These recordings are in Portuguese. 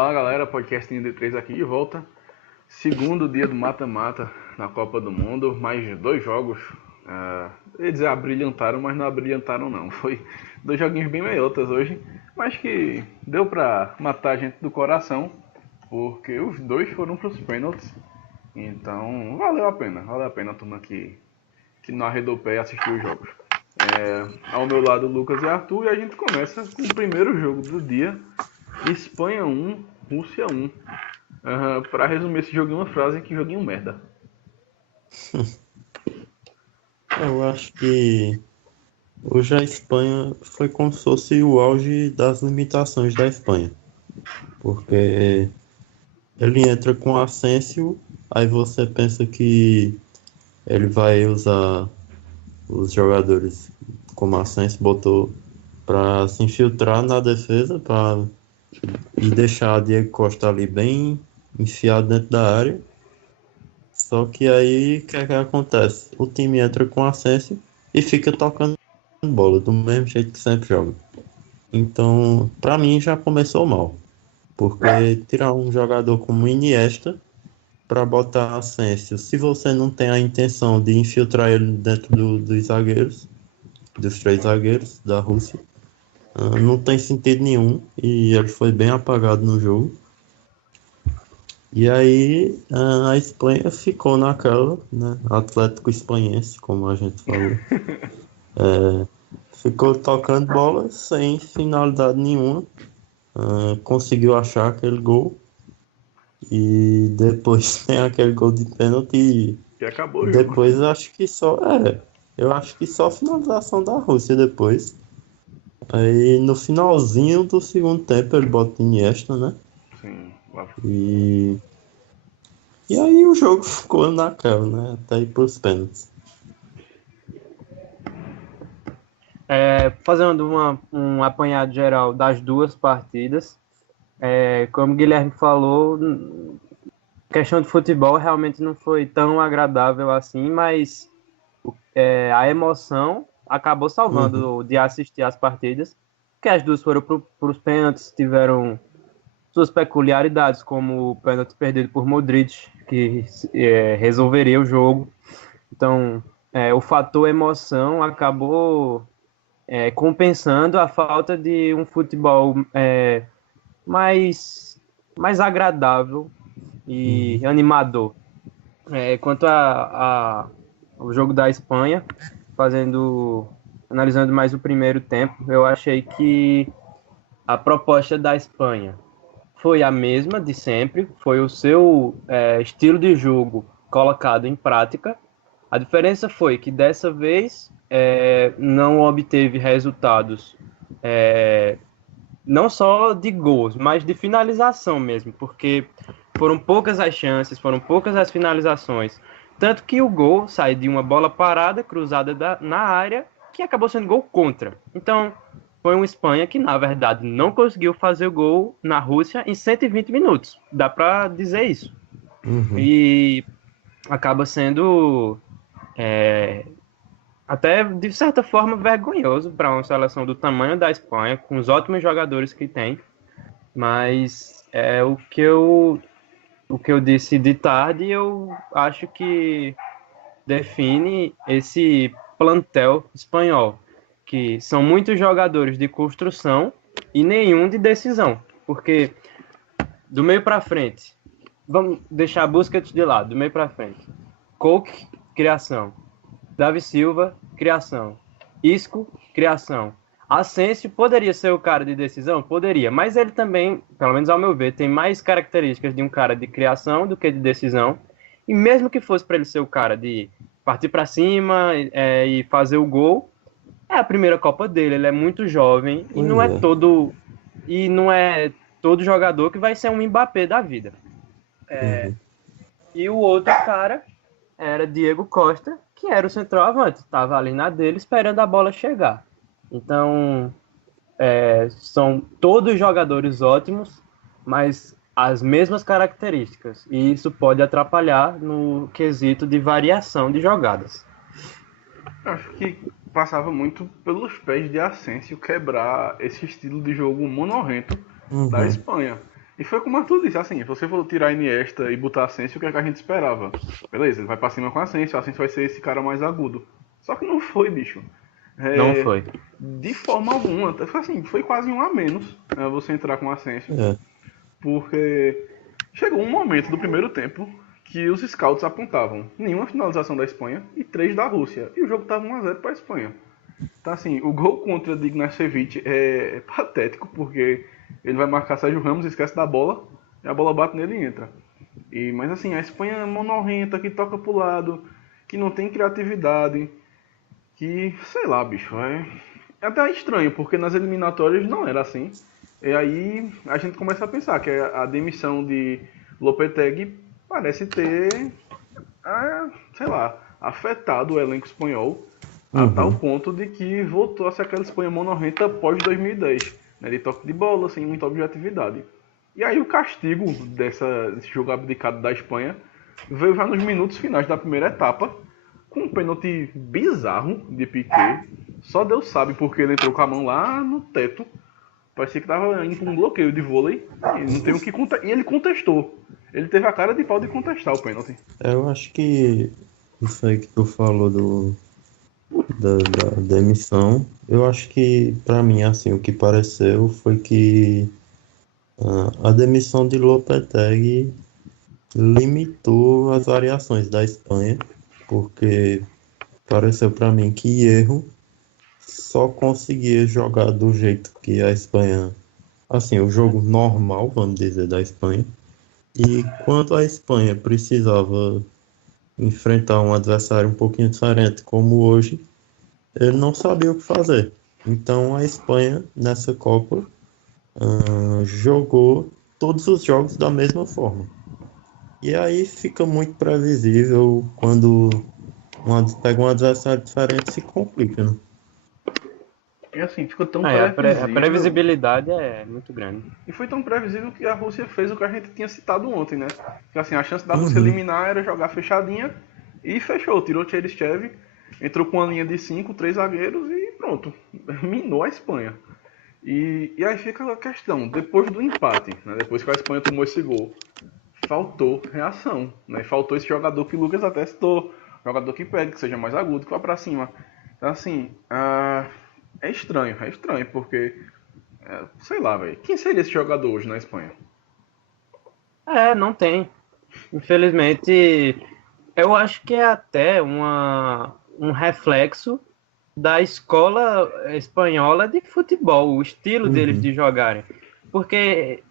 Fala galera, podcast de 3 aqui de volta. Segundo dia do mata-mata na Copa do Mundo, mais 2 jogos. Eu ia dizer abrilhantaram, mas não abrilhantaram não. Foi 2 joguinhos bem meiotas hoje, mas que deu pra matar a gente do coração, porque os 2 foram pros pênaltis. Então valeu a pena a turma que não arredou o pé e assistiu os jogos. Ao meu lado, Lucas e Arthur, e a gente começa com o primeiro jogo do dia: Espanha 1, Rússia 1. Pra resumir esse jogo em uma frase, que joguinho merda. Eu acho que hoje a Espanha foi como se fosse o auge das limitações da Espanha. Porque ele entra com Asensio, aí você pensa que ele vai usar os jogadores como Asensio botou para se infiltrar na defesa e deixar Diego Costa ali bem enfiado dentro da área. Só que aí o que é que acontece? O time entra com Asensio e fica tocando bola do mesmo jeito que sempre joga. Então, pra mim já começou mal, porque tirar um jogador como Iniesta para botar Asensio, se você não tem a intenção de infiltrar ele dentro dos zagueiros, dos 3 zagueiros da Rússia, não tem sentido nenhum e ele foi bem apagado no jogo. E aí a Espanha ficou naquela, né? Atlético Espanhense, como a gente falou. Ficou tocando bola sem finalidade nenhuma. Conseguiu achar aquele gol. E depois tem aquele gol de pênalti. E acabou E o jogo. depois acho que só. Eu acho que só finalização da Rússia depois. Aí no finalzinho do segundo tempo ele bota Iniesta, né? Sim, lá. E aí o jogo ficou naquela, né? Até ir pros pênaltis. Fazendo um apanhado geral das duas partidas, como o Guilherme falou, questão de futebol realmente não foi tão agradável assim, mas a emoção acabou salvando de assistir as partidas, porque as duas foram para os pênaltis, tiveram suas peculiaridades, como o pênalti perdido por Modric, que resolveria o jogo. Então, o fator emoção acabou compensando a falta de um futebol mais agradável e animador. Quanto ao jogo da Espanha, analisando mais o primeiro tempo, eu achei que a proposta da Espanha foi a mesma de sempre, foi o seu estilo de jogo colocado em prática. A diferença foi que dessa vez não obteve resultados não só de gols, mas de finalização mesmo, porque foram poucas as chances, foram poucas as finalizações. Tanto que o gol sai de uma bola parada, cruzada na área, que acabou sendo gol contra. Então, foi uma Espanha que, na verdade, não conseguiu fazer o gol na Rússia em 120 minutos. Dá para dizer isso. E acaba sendo até, de certa forma, vergonhoso para uma seleção do tamanho da Espanha, com os ótimos jogadores que tem. Mas o que eu disse de tarde, eu acho que define esse plantel espanhol, que são muitos jogadores de construção e nenhum de decisão, porque do meio para frente, vamos deixar a Busquets de lado, do meio para frente, Coque, criação, Davi Silva, criação, Isco, criação. Asensio poderia ser o cara de decisão? Poderia, mas ele também, pelo menos ao meu ver, tem mais características de um cara de criação do que de decisão. E mesmo que fosse para ele ser o cara de partir para cima e fazer o gol, é a primeira Copa dele, ele é muito jovem e não é todo jogador que vai ser um Mbappé da vida. E o outro cara era Diego Costa, que era o centroavante, estava ali na dele esperando a bola chegar. Então, são todos jogadores ótimos, mas as mesmas características. E isso pode atrapalhar no quesito de variação de jogadas. Acho que passava muito pelos pés de Asensio quebrar esse estilo de jogo monorrento da Espanha. E foi como o Arthur disse, assim, se você for tirar Iniesta e botar Asensio, o que é que a gente esperava? Beleza, ele vai pra cima com Asensio vai ser esse cara mais agudo. Só que não foi, bicho. Não É, foi. de forma alguma. Foi assim, foi quase um a menos você entrar com Asensio. É. Porque chegou um momento do primeiro tempo que os scouts apontavam nenhuma finalização da Espanha e 3 da Rússia. E o jogo tava 1-0 pra Espanha. Então, assim, o gol contra de Ignacevic é patético, porque ele vai marcar Sérgio Ramos, esquece da bola, e a bola bate nele e entra. Mas, assim, a Espanha é monorrenta, que toca pro lado, que não tem criatividade, que, sei lá, bicho, é até estranho, porque nas eliminatórias não era assim. E aí a gente começa a pensar que a demissão de Lopetegui parece ter, sei lá, afetado o elenco espanhol a tal ponto de que voltou a ser aquela Espanha monorrenta pós 2010, né, de toque de bola, sem muita objetividade. E aí o castigo desse jogo abdicado da Espanha veio já nos minutos finais da primeira etapa, com um pênalti bizarro de Piqué. Só Deus sabe porque ele entrou com a mão lá no teto. Parecia que tava indo pra um bloqueio de vôlei. E não tem o que e ele contestou. Ele teve a cara de pau de contestar o pênalti. Eu acho que isso aí que tu falou da demissão, eu acho que, pra mim, assim, o que pareceu foi que a demissão de Lopetegui limitou as variações da Espanha, porque pareceu pra mim que Erro só conseguia jogar do jeito que a Espanha, assim, o jogo normal, vamos dizer, da Espanha. E quando a Espanha precisava enfrentar um adversário um pouquinho diferente, como hoje, ele não sabia o que fazer. Então a Espanha, nessa Copa, jogou todos os jogos da mesma forma. E aí fica muito previsível quando pega um adversário diferente, se complica, né? E assim, ficou tão A previsível. previsibilidade é muito grande. E foi tão previsível que a Rússia fez o que a gente tinha citado ontem, né? Que assim, a chance da Rússia eliminar era jogar fechadinha e fechou. Tirou Cheryshev, entrou com uma linha de 5, 3 zagueiros e pronto. Minou a Espanha. E aí fica a questão, depois do empate, né? Depois que a Espanha tomou esse gol, faltou reação, né? Faltou esse jogador que o Lucas até citou, jogador que pegue, que seja mais agudo, que vá pra cima. Então assim, é estranho, porque sei lá, velho. Quem seria esse jogador hoje na Espanha? Não tem. Infelizmente, eu acho que é até um reflexo da escola espanhola de futebol, o estilo deles de jogarem. Porque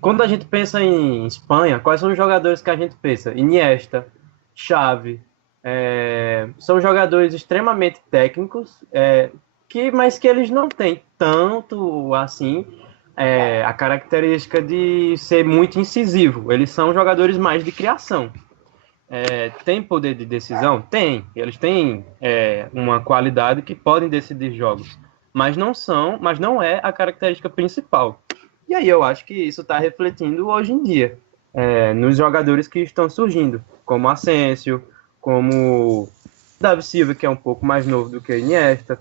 quando a gente pensa em Espanha, quais são os jogadores que a gente pensa? Iniesta, Xavi, são jogadores extremamente técnicos, mas que eles não têm tanto assim a característica de ser muito incisivo. Eles são jogadores mais de criação. Tem poder de decisão? Tem. Eles têm uma qualidade que podem decidir jogos, mas não é a característica principal. E aí eu acho que isso está refletindo hoje em dia nos jogadores que estão surgindo, como Asensio, como Davi Silva, que é um pouco mais novo do que Iniesta,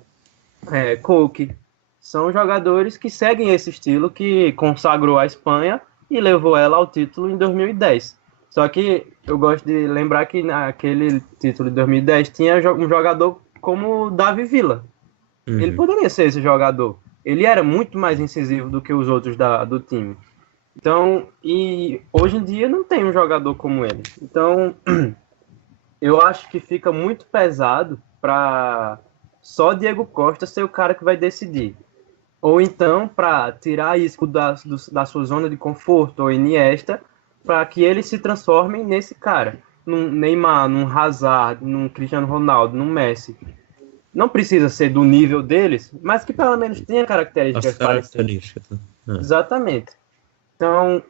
Koke. São jogadores que seguem esse estilo que consagrou a Espanha e levou ela ao título em 2010. Só que eu gosto de lembrar que naquele título de 2010 tinha um jogador como Davi Villa. Ele poderia ser esse jogador. Ele era muito mais incisivo do que os outros do time. Então, e hoje em dia não tem um jogador como ele. Então, eu acho que fica muito pesado para só Diego Costa ser o cara que vai decidir. Ou então, para tirar isso da sua zona de conforto, ou Iniesta, para que eles se transformem nesse cara. Num Neymar, num Hazard, num Cristiano Ronaldo, num Messi. Não precisa ser do nível deles, mas que pelo menos tenha características parecidas. Exatamente. Então,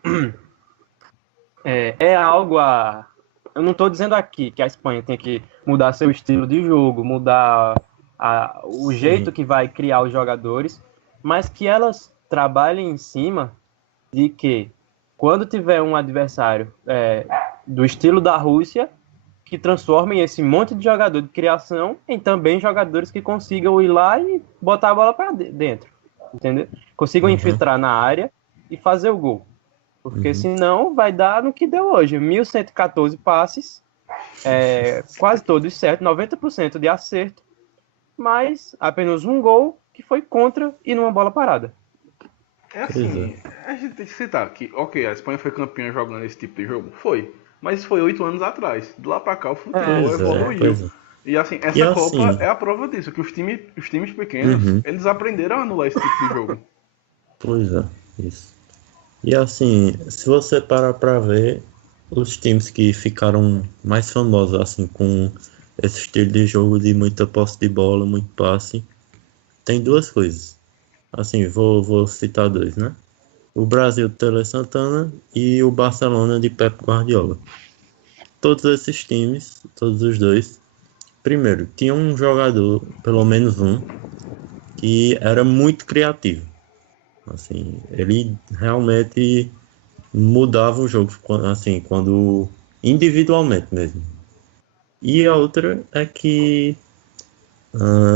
é algo a... Eu não estou dizendo aqui que a Espanha tem que mudar seu estilo de jogo, mudar o jeito que vai criar os jogadores, mas que elas trabalhem em cima de que, quando tiver um adversário do estilo da Rússia, que transformem esse monte de jogador de criação em também jogadores que consigam ir lá e botar a bola para dentro, entendeu? Consigam infiltrar na área e fazer o gol. Porque senão vai dar no que deu hoje. 1.114 passes, quase todos certos, 90% de acerto, mas apenas um gol que foi contra e numa bola parada. É assim, a gente tem que citar que, ok, a Espanha foi campeã jogando esse tipo de jogo. Foi. Mas isso foi 8 anos atrás. De lá pra cá o futebol evoluiu. E assim, essa Copa é a prova disso, que os times pequenos, eles aprenderam a anular esse tipo de jogo. Pois é, isso. E assim, se você parar pra ver, os times que ficaram mais famosos assim com esse estilo de jogo de muita posse de bola, muito passe, tem duas coisas. Assim, vou citar dois, né? O Brasil de Tele Santana e o Barcelona de Pep Guardiola. Todos esses times, todos os dois, primeiro, tinha um jogador, pelo menos um, que era muito criativo. Assim, ele realmente mudava o jogo, assim, quando individualmente mesmo. E a outra é que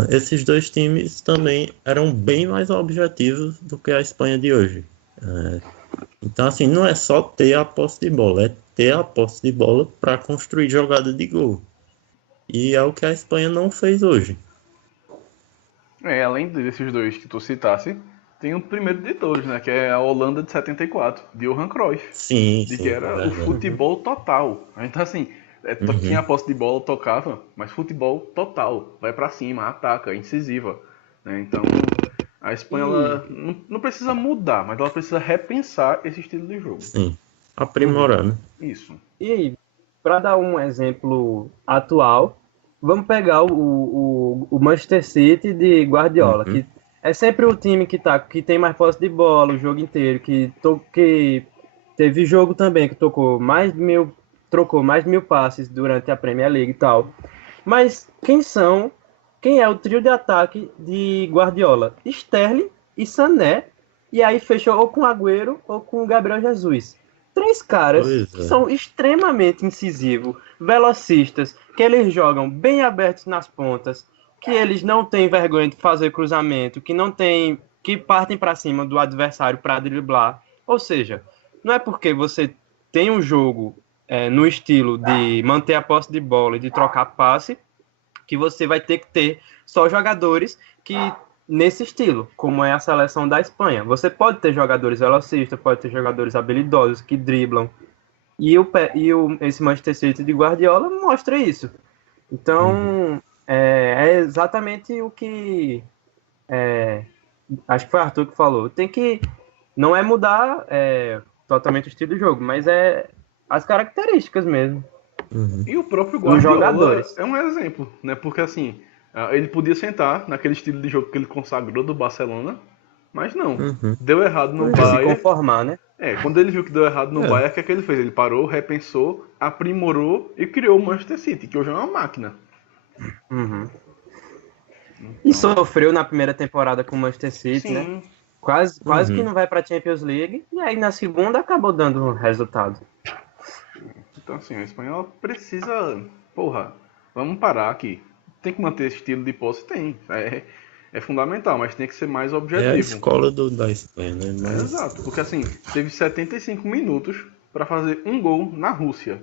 esses dois times também eram bem mais objetivos do que a Espanha de hoje. Então, assim, não é só ter a posse de bola, é ter a posse de bola para construir jogada de gol. E é o que a Espanha não fez hoje. Além desses dois que tu citasse, tem o primeiro de todos, né? Que é a Holanda de 74, de Johan Cruyff. Sim, que era o futebol total. Então, assim, tinha a posse de bola, tocava, mas futebol total. Vai pra cima, ataca, incisiva. Né? Então, a Espanha ela não precisa mudar, mas ela precisa repensar esse estilo de jogo. Sim, aprimorando. Isso. E para dar um exemplo atual, vamos pegar o Manchester City de Guardiola, que é sempre o time que tem mais posse de bola o jogo inteiro, que teve jogo também que trocou mais de 1.000 passes durante a Premier League e tal. Mas quem é o trio de ataque de Guardiola? Sterling e Sané, e aí fechou ou com o Agüero ou com o Gabriel Jesus. 3 caras que são extremamente incisivos, velocistas, que eles jogam bem abertos nas pontas, que eles não têm vergonha de fazer cruzamento, que partem para cima do adversário para driblar. Ou seja, não é porque você tem um jogo no estilo de manter a posse de bola e de trocar passe que você vai ter que ter só jogadores que nesse estilo, como é a seleção da Espanha. Você pode ter jogadores velocistas, pode ter jogadores habilidosos que driblam. E esse Manchester City de Guardiola mostra isso. Então, é exatamente o que acho que foi o Arthur que falou. Não é mudar totalmente o estilo de jogo, mas é as características mesmo. E o próprio Guardiola é um exemplo, né? Porque assim, ele podia sentar naquele estilo de jogo que ele consagrou do Barcelona, mas não. Deu errado no Bayern. Se conformar, né? Quando ele viu que deu errado no Bayern, o que é que ele fez? Ele parou, repensou, aprimorou e criou o Manchester City, que hoje é uma máquina. Então... E sofreu na primeira temporada com o Manchester City, né? Quase que não vai para a Champions League, e aí na segunda acabou dando resultado. Então assim, a Espanha precisa... vamos parar aqui. Tem que manter esse estilo de posse? Tem. É fundamental, mas tem que ser mais objetivo. É a escola da Espanha, né? Exato, porque assim, teve 75 minutos para fazer um gol na Rússia.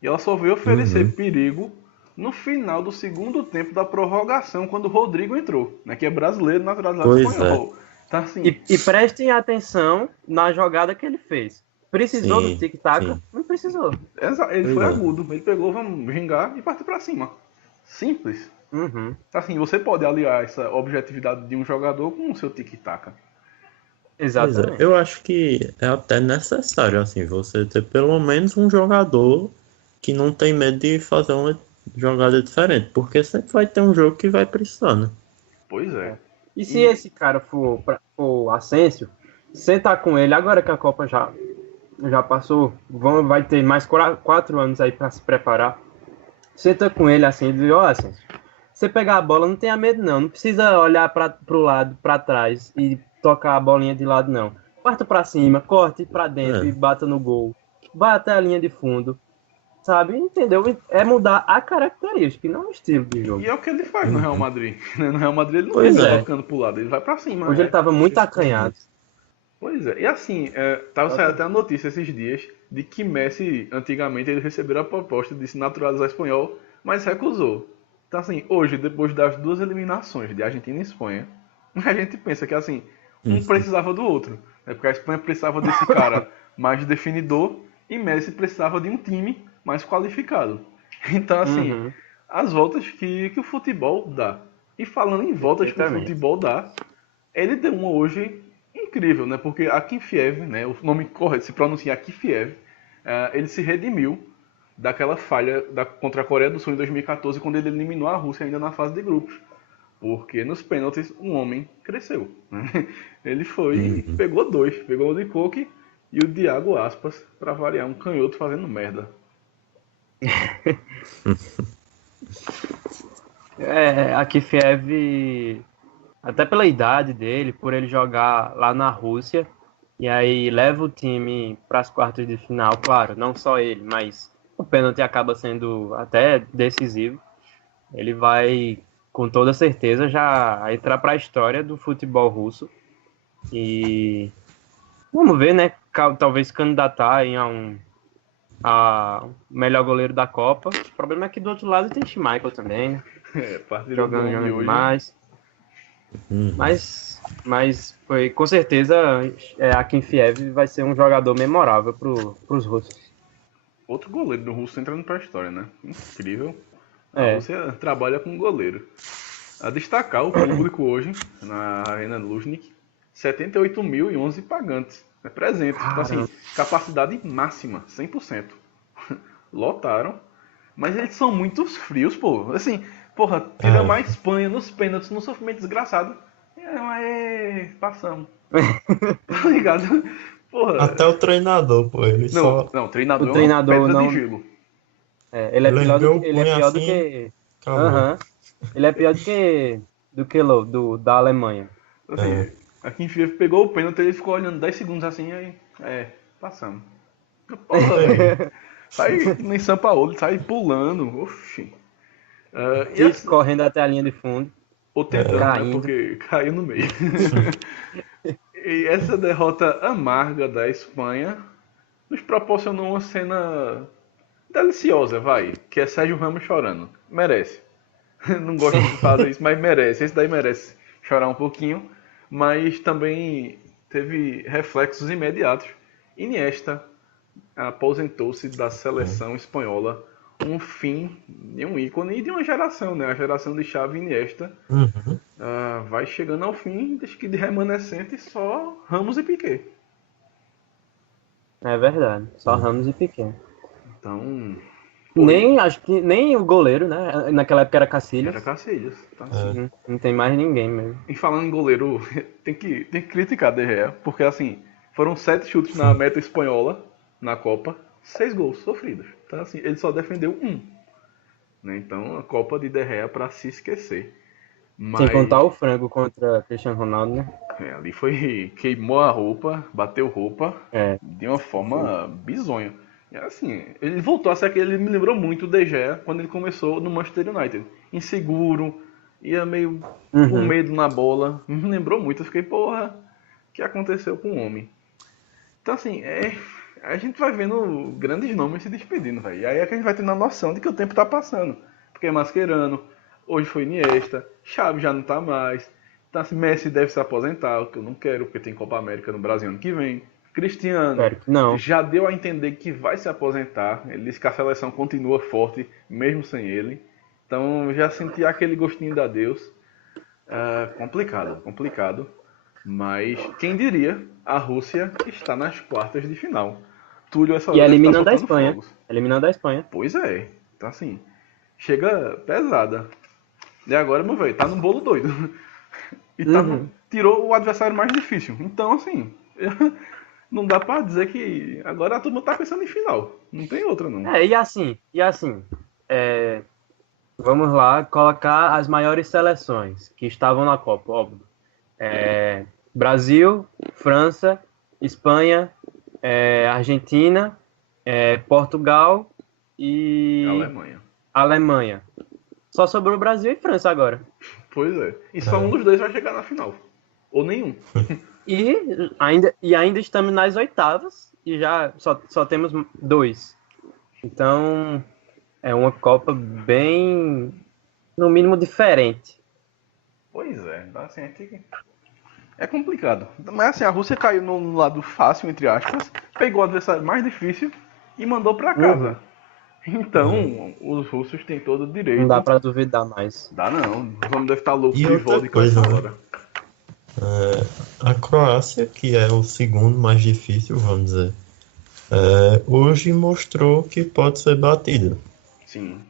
E ela só veio oferecer perigo no final do segundo tempo da prorrogação, quando o Rodrigo entrou, né? Que é brasileiro, naturalizado espanhol. Então, assim... e prestem atenção na jogada que ele fez. Precisou do tic-tac? Não precisou. Ele foi agudo. Ele pegou, vamos gingar e partir pra cima. Simples. Assim, você pode aliar essa objetividade de um jogador com o seu tic-tac. Exatamente. Eu acho que é até necessário, assim, você ter pelo menos um jogador que não tem medo de fazer uma jogada diferente. Porque sempre vai ter um jogo que vai precisar, né? Pois é. E se esse cara for Asensio, sentar com ele, agora que a Copa já passou, vai ter mais 4 anos aí para se preparar. Senta com ele assim e diz: ó, Asensio, você pegar a bola, não tenha medo não precisa olhar pro lado, para trás e tocar a bolinha de lado não. Parta para cima, corte para dentro e bata no gol. Vá até a linha de fundo. Sabe? Entendeu? É mudar a característica e não o estilo de jogo. E é o que ele faz no Real Madrid. No Real Madrid ele não fica tocando pro lado, ele vai pra cima. Hoje ele tava muito acanhado. Pois é, e assim, tava saindo até a notícia esses dias de que Messi, antigamente, ele recebeu a proposta de se naturalizar espanhol, mas recusou. Então assim, hoje, depois das duas eliminações de Argentina e Espanha, a gente pensa que assim, um precisava do outro, né? Porque a Espanha precisava desse cara mais definidor e Messi precisava de um time mais qualificado. Então assim, Uhum, as voltas que o futebol dá. E falando em voltas que o perfeitamente. futebol dá, ele deu uma hoje incrível, né? Porque a Kiev, né? O nome correto se pronuncia Kiev, ele se redimiu daquela falha contra a Coreia do Sul em 2014, quando ele eliminou a Rússia ainda na fase de grupos. Porque nos pênaltis um homem cresceu, né? Ele foi, Uhum. pegou dois, pegou o de Coque e o Thiago Aspas, para variar, um canhoto fazendo merda. A Kiev, até pela idade dele, por ele jogar lá na Rússia, e aí leva o time para as quartas de final, claro, não só ele, mas o pênalti acaba sendo até decisivo. Ele vai, com toda certeza, já entrar para a história do futebol russo. E vamos ver, né? Talvez candidatar a melhor goleiro da Copa. O problema é que do outro lado tem Schmeichel também, né? Partida do Jogando, homem jogando hoje. demais. Uhum. Mas foi, com certeza, a Kiev vai ser um jogador memorável para os russos. Outro goleiro do Russo entrando pra história, né? Incrível. A É. Rússia trabalha com goleiro. A destacar o público hoje na Arena Luzhniki, 78.011 pagantes, né, presentes. Então, assim, Caramba. capacidade máxima, 100%. Lotaram, mas eles são muito frios, pô. Assim, porra, tira É, mais Espanha nos pênaltis, num sofrimento desgraçado. Mas passamos. Tá ligado? até Porra. o treinador, pô, ele Não, só. não, o O treinador é uma treinador pedra de não. gelo. Ele é Ele pior do ergueu que. o Ele é punho pior do assim, que. acabou. Aham. Ele é pior da Alemanha. É, Assim, a Kiev pegou o pênalti, ele ficou olhando 10 segundos assim, aí, passamos. pronto Porra, velho. aí. Sai nem São Paulo, sai pulando, oxi. E Tite assim, correndo até a linha de fundo, ou tentando, É, né, caindo. porque caiu no meio. E essa derrota amarga da Espanha nos proporcionou uma cena deliciosa, vai, que é Sérgio Ramos chorando. Merece. Não gosto de fazer isso, mas merece. Esse daí merece chorar um pouquinho. Mas também teve reflexos imediatos. Iniesta aposentou-se da seleção espanhola. Um fim de um ícone e de uma geração, né? A geração de Xavi e Iniesta uhum. vai chegando ao fim, desde que de remanescente só Ramos e Piquet. É verdade. Só Ramos e Piquet. Então, foi. Nem, acho que nem o goleiro, né? Naquela época era Era Cacilhas. Cacilhas. Então, assim, É. Não tem mais ninguém mesmo. e falando em goleiro, tem que criticar De Gea, porque assim, foram 7 chutes na meta espanhola na Copa, 6 gols sofridos. Então assim, ele só defendeu um. Né? Então a Copa de De Gea para se esquecer. Sem Mas contar o frango contra Cristiano Ronaldo, né? ali foi queimou a roupa, bateu roupa É. de uma forma bizonha. E assim, ele voltou a ser aquele, ele me lembrou muito o De Gea quando ele começou no Manchester United. Inseguro, ia meio com Uhum. medo na bola. Me lembrou muito, eu fiquei, porra, o que aconteceu com o homem? Então assim, a gente vai vendo grandes nomes se despedindo, velho. E aí é que a gente vai tendo a noção de que o tempo tá passando. Porque Mascherano, hoje foi Iniesta, Xavi já não tá mais. Então assim, Messi deve se aposentar, o que eu não quero, porque tem Copa América no Brasil ano que vem. Cristiano Espero que não. já deu a entender que vai se aposentar. Ele disse que a seleção continua forte, mesmo sem ele. Então já senti aquele gostinho da Deus. Complicado, complicado. Mas quem diria, a Rússia está nas quartas de final. Túlio essa E hora deve estar eliminando a soltando Espanha. fogos. Eliminando a Espanha. Pois é. Então assim, chega pesada. E agora, meu velho, tá num bolo doido. E Uhum. tirou o adversário mais difícil. Então, assim, não dá pra dizer que agora a turma tá pensando em final. Não tem outra, não. E assim, é, vamos lá colocar as maiores seleções que estavam na Copa, óbvio. Brasil, França, Espanha, Argentina, Portugal e Alemanha. Alemanha. Só sobrou Brasil e França agora. Pois é. E só um É. dos dois vai chegar na final. Ou nenhum. E ainda estamos nas oitavas e já só temos 2. Então, é uma Copa bem, no mínimo, diferente. Pois é, assim, é complicado. Mas assim, a Rússia caiu no lado fácil, entre aspas, pegou o adversário mais difícil e mandou pra casa. Então, os russos têm todo o direito. Não dá pra duvidar mais. Dá não, os homens devem estar loucos E de outra vodka coisa, essa né? hora. A Croácia, que é o segundo mais difícil, vamos dizer, hoje mostrou que pode ser batida. Sim.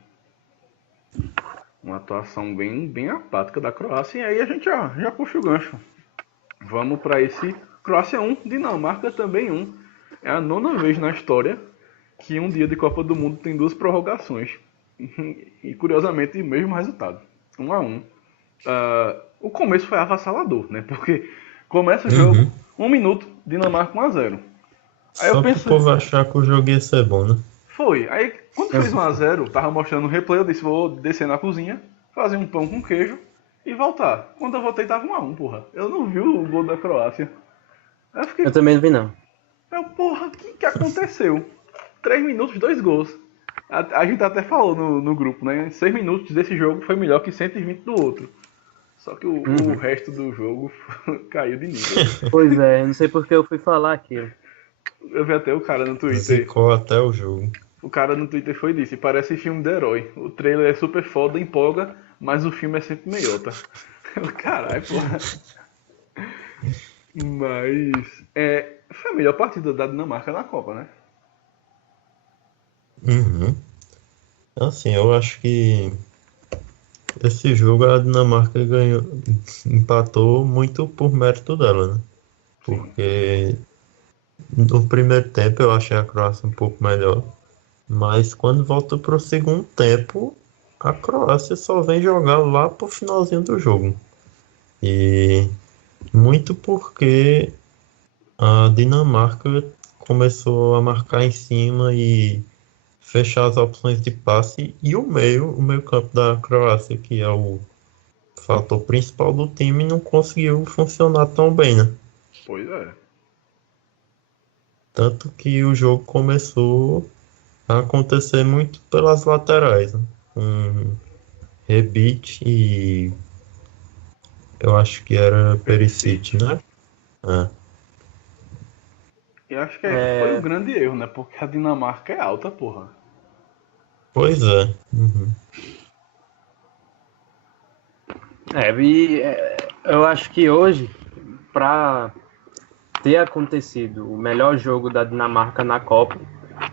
Uma atuação bem apática da Croácia. E aí a gente já puxa o gancho. Vamos para esse Croácia 1, Dinamarca também 1. É a 9ª vez na história que um dia de Copa do Mundo tem 2 prorrogações. E curiosamente, o mesmo resultado. 1-1. O começo foi avassalador, né? Porque começa o jogo, 1 minuto, Dinamarca 1-0. Aí Só eu pro pensei, povo achar que o jogo ia ser bom, né? foi. Aí quando fez 1-0, tava mostrando o replay, eu disse, vou descer na cozinha, fazer um pão com queijo e voltar. Quando eu voltei tava 1-1, porra. Eu não vi o gol da Croácia. Aí eu fiquei, Eu também não vi, não. porra, o que aconteceu? 3 minutos, 2 gols. A gente até falou no grupo, né? 6 minutos desse jogo foi melhor que 120 do outro. Só que o resto do jogo caiu de nível. Pois é, não sei porque eu fui falar aquilo. Eu vi até o cara no Twitter. Zicou até o jogo. O cara no Twitter foi e disse, parece filme de herói. O trailer é super foda, empolga, mas o filme é sempre meiota. Caralho, porra. Mas foi a melhor partida da Dinamarca na Copa, né? Assim, eu acho que esse jogo a Dinamarca ganhou, empatou muito por mérito dela, né? Porque no primeiro tempo eu achei a Croácia um pouco melhor, mas quando volta pro segundo tempo, a Croácia só vem jogar lá pro finalzinho do jogo. E muito porque a Dinamarca começou a marcar em cima e fechar as opções de passe e o meio campo da Croácia, que é o fator principal do time, não conseguiu funcionar tão bem, né? Pois é. Tanto que o jogo começou a acontecer muito pelas laterais, né? Com Rebic e eu acho que era Perisic, né? E acho que foi um grande erro, né? Porque a Dinamarca é alta, porra. Pois é. Eu acho que hoje, para ter acontecido o melhor jogo da Dinamarca na Copa,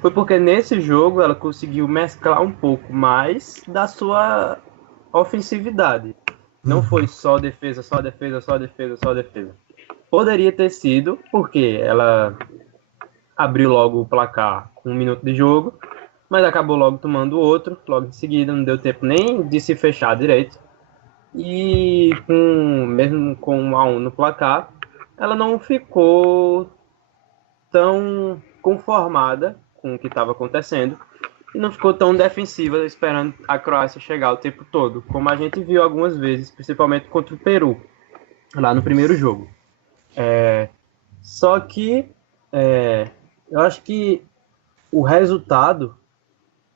foi porque nesse jogo ela conseguiu mesclar um pouco mais da sua ofensividade. Não foi só defesa, só defesa, só defesa, só defesa. Poderia ter sido, porque ela abriu logo o placar com 1 minuto de jogo, mas acabou logo tomando outro, logo em seguida, não deu tempo nem de se fechar direito. E mesmo com 1-1 no placar, ela não ficou tão conformada com o que estava acontecendo e não ficou tão defensiva esperando a Croácia chegar o tempo todo, como a gente viu algumas vezes, principalmente contra o Peru, lá no primeiro jogo. Só que eu acho que o resultado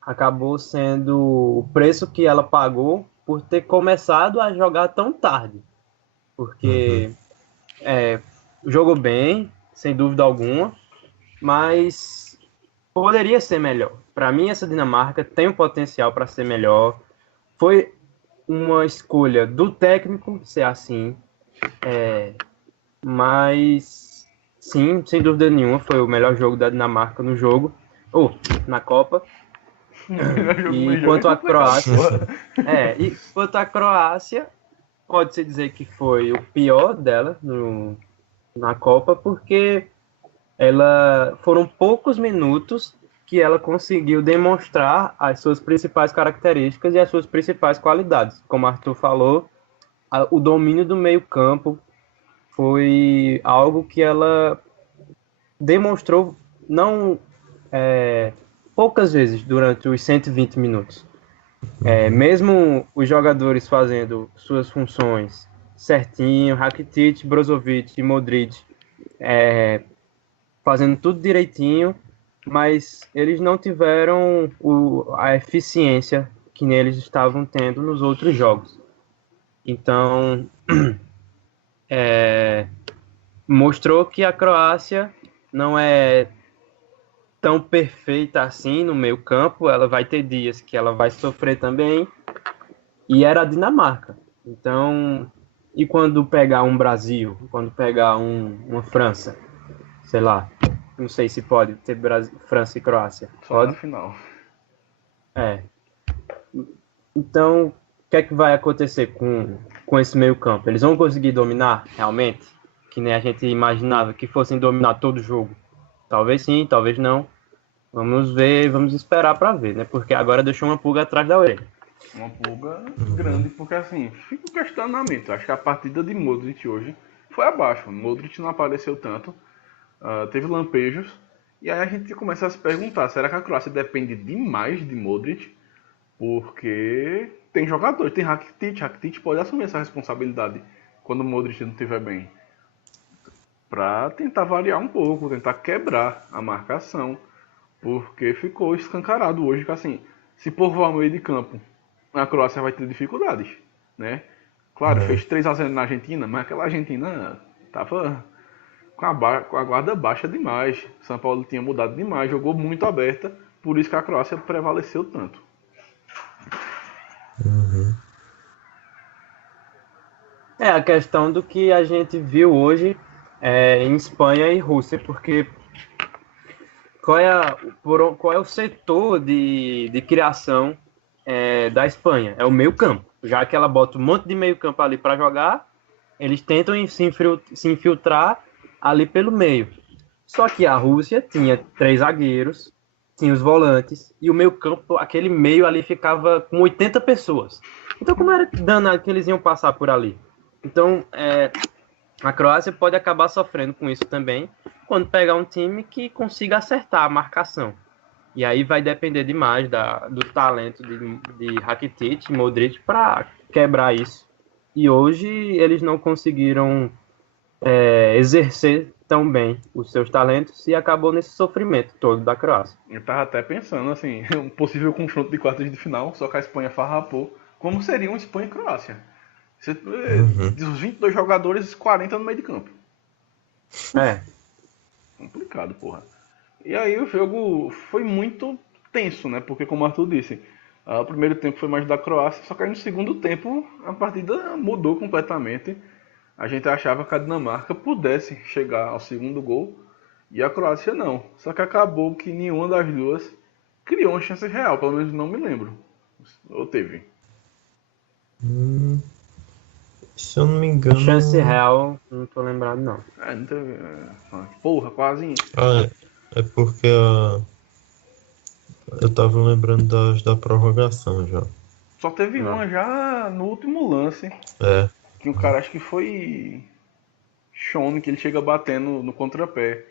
acabou sendo o preço que ela pagou por ter começado a jogar tão tarde. Porque jogou bem, sem dúvida alguma, mas poderia ser melhor. Para mim, essa Dinamarca tem um potencial para ser melhor. Foi uma escolha do técnico ser assim, mas sim, sem dúvida nenhuma, foi o melhor jogo da Dinamarca na Copa. E quanto à Croácia, pode-se dizer que foi o pior dela na Copa, porque foram poucos minutos que ela conseguiu demonstrar as suas principais características e as suas principais qualidades. Como o Arthur falou, o domínio do meio-campo foi algo que ela demonstrou poucas vezes durante os 120 minutos. Mesmo os jogadores fazendo suas funções certinho, Rakitic, Brozovic e Modric fazendo tudo direitinho, mas eles não tiveram a eficiência que eles estavam tendo nos outros jogos. Então, mostrou que a Croácia não é tão perfeita assim no meio campo, ela vai ter dias que ela vai sofrer também, e era a Dinamarca. Então, e quando pegar um Brasil, quando pegar uma França, sei lá, não sei se pode ter França e Croácia. Só na Pode? final. Então, o que é que vai acontecer com esse meio campo? Eles vão conseguir dominar realmente? Que nem a gente imaginava que fossem dominar todo o jogo. Talvez sim, talvez não. Vamos ver, vamos esperar para ver, né? Porque agora deixou uma pulga atrás da orelha. Uma pulga grande, porque assim, fica o questionamento. Acho que a partida de Modric hoje foi abaixo. Modric não apareceu tanto, teve lampejos. E aí a gente começa a se perguntar, será que a Croácia depende demais de Modric? Porque tem jogadores, tem Rakitic pode assumir essa responsabilidade quando o Modric não estiver bem. Pra tentar variar um pouco, tentar quebrar a marcação. Porque ficou escancarado hoje que assim, se povoar o meio de campo, a Croácia vai ter dificuldades, né? Claro, fez 3-0 na Argentina, mas aquela Argentina tava com a guarda baixa demais. São Paulo tinha mudado demais, jogou muito aberta, por isso que a Croácia prevaleceu tanto. É a questão do que a gente viu hoje em Espanha e Rússia, porque qual é o setor de criação da Espanha? É o meio campo. Já que ela bota um monte de meio campo ali para jogar, eles tentam se infiltrar ali pelo meio. Só que a Rússia tinha 3 zagueiros, tinha os volantes, e o meio campo, aquele meio ali ficava com 80 pessoas. Então como era danado que eles iam passar por ali? Então, a Croácia pode acabar sofrendo com isso também, quando pegar um time que consiga acertar a marcação. E aí vai depender demais do talento de Rakitic e Modric para quebrar isso. E hoje eles não conseguiram exercer tão bem os seus talentos e acabou nesse sofrimento todo da Croácia. Eu tava até pensando assim, um possível confronto de quartas de final, só que a Espanha farrapou. Como seria uma Espanha e Croácia? Dos 22 jogadores, 40 no meio de campo. Complicado, porra. E aí o jogo foi muito tenso, né? Porque como o Arthur disse, o primeiro tempo foi mais da Croácia, só que aí no segundo tempo a partida mudou completamente. A gente achava que a Dinamarca pudesse chegar ao segundo gol e a Croácia não. Só que acabou que nenhuma das duas criou uma chance real, pelo menos não me lembro. Ou teve? Se eu não me engano. Chance real, não tô lembrado não. Não teve. Porra, quase. É porque eu tava lembrando da prorrogação já. Só teve uma já no último lance. Que o cara, acho que foi Sean, que ele chega batendo no contrapé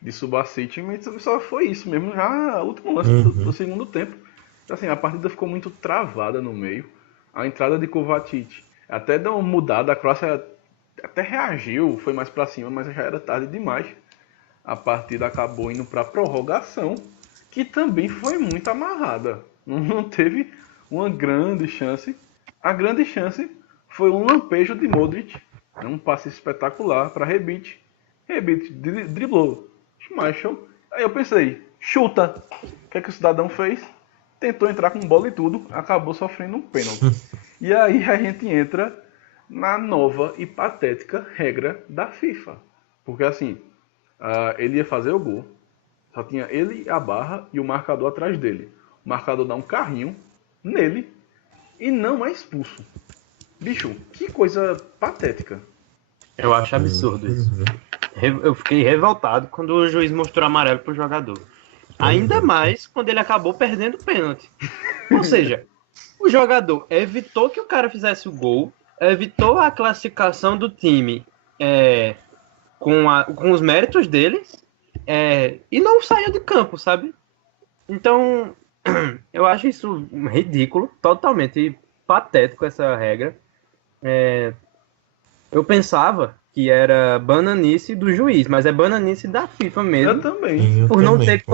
de Subasic, mas só foi isso mesmo, já o último lance do segundo tempo. Assim, a partida ficou muito travada no meio. A entrada de Kovacic até deu uma mudada, a Croácia até reagiu, foi mais pra cima, mas já era tarde demais. A partida acabou indo pra prorrogação, que também foi muito amarrada. Não teve uma grande chance. A grande chance foi um lampejo de Modric, um passe espetacular para Rebic. Rebic driblou Schmeichel. Aí eu pensei, chuta! O que é que o cidadão fez? Tentou entrar com bola e tudo, acabou sofrendo um pênalti. E aí a gente entra na nova e patética regra da FIFA. Porque assim, ele ia fazer o gol, só tinha ele, a barra e o marcador atrás dele. O marcador dá um carrinho nele e não é expulso. Bicho, que coisa patética. Eu acho absurdo isso. Eu fiquei revoltado quando o juiz mostrou amarelo pro jogador. Ainda mais quando ele acabou perdendo o pênalti. Ou seja, o jogador evitou que o cara fizesse o gol, evitou a classificação do time com os méritos deles e não saiu de campo, sabe? Então, eu acho isso ridículo, totalmente patético essa regra. Eu pensava que era bananice do juiz, mas é bananice da FIFA mesmo. Eu também. Sim, eu Por não também, ter pô.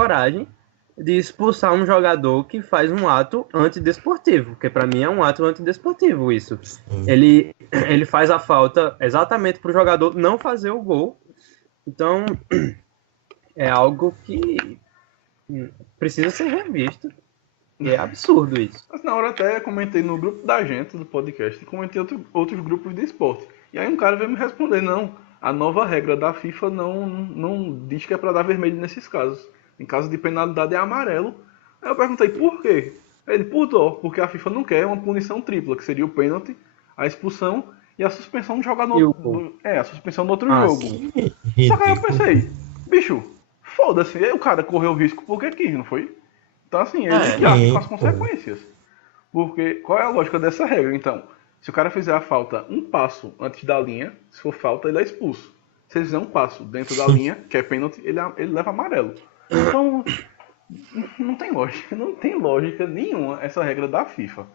coragem de expulsar um jogador que faz um ato antidesportivo, porque para mim é um ato antidesportivo isso. Sim. Ele faz a falta exatamente para o jogador não fazer o gol. Então é algo que precisa ser revisto. E é absurdo isso. Mas na hora até comentei no grupo da gente, do podcast, e comentei outros grupos de esporte. E aí um cara veio me responder, não, a nova regra da FIFA não diz que é pra dar vermelho nesses casos. Em caso de penalidade é amarelo. Aí eu perguntei por quê? Aí ele, por dó, porque a FIFA não quer uma punição tripla, que seria o pênalti, a expulsão e a suspensão de jogar E o gol? a suspensão do outro Ah, jogo. sim. Só que aí eu Ridículo. pensei, bicho, foda-se, aí o cara correu o risco porque quis, não foi? Então assim, ele que arca com as pô. consequências. Porque qual é a lógica dessa regra? Então, se o cara fizer a falta um passo antes da linha, se for falta, ele é expulso. Se ele fizer um passo dentro da linha, que é pênalti, ele leva amarelo. Então, não tem lógica nenhuma essa regra da FIFA.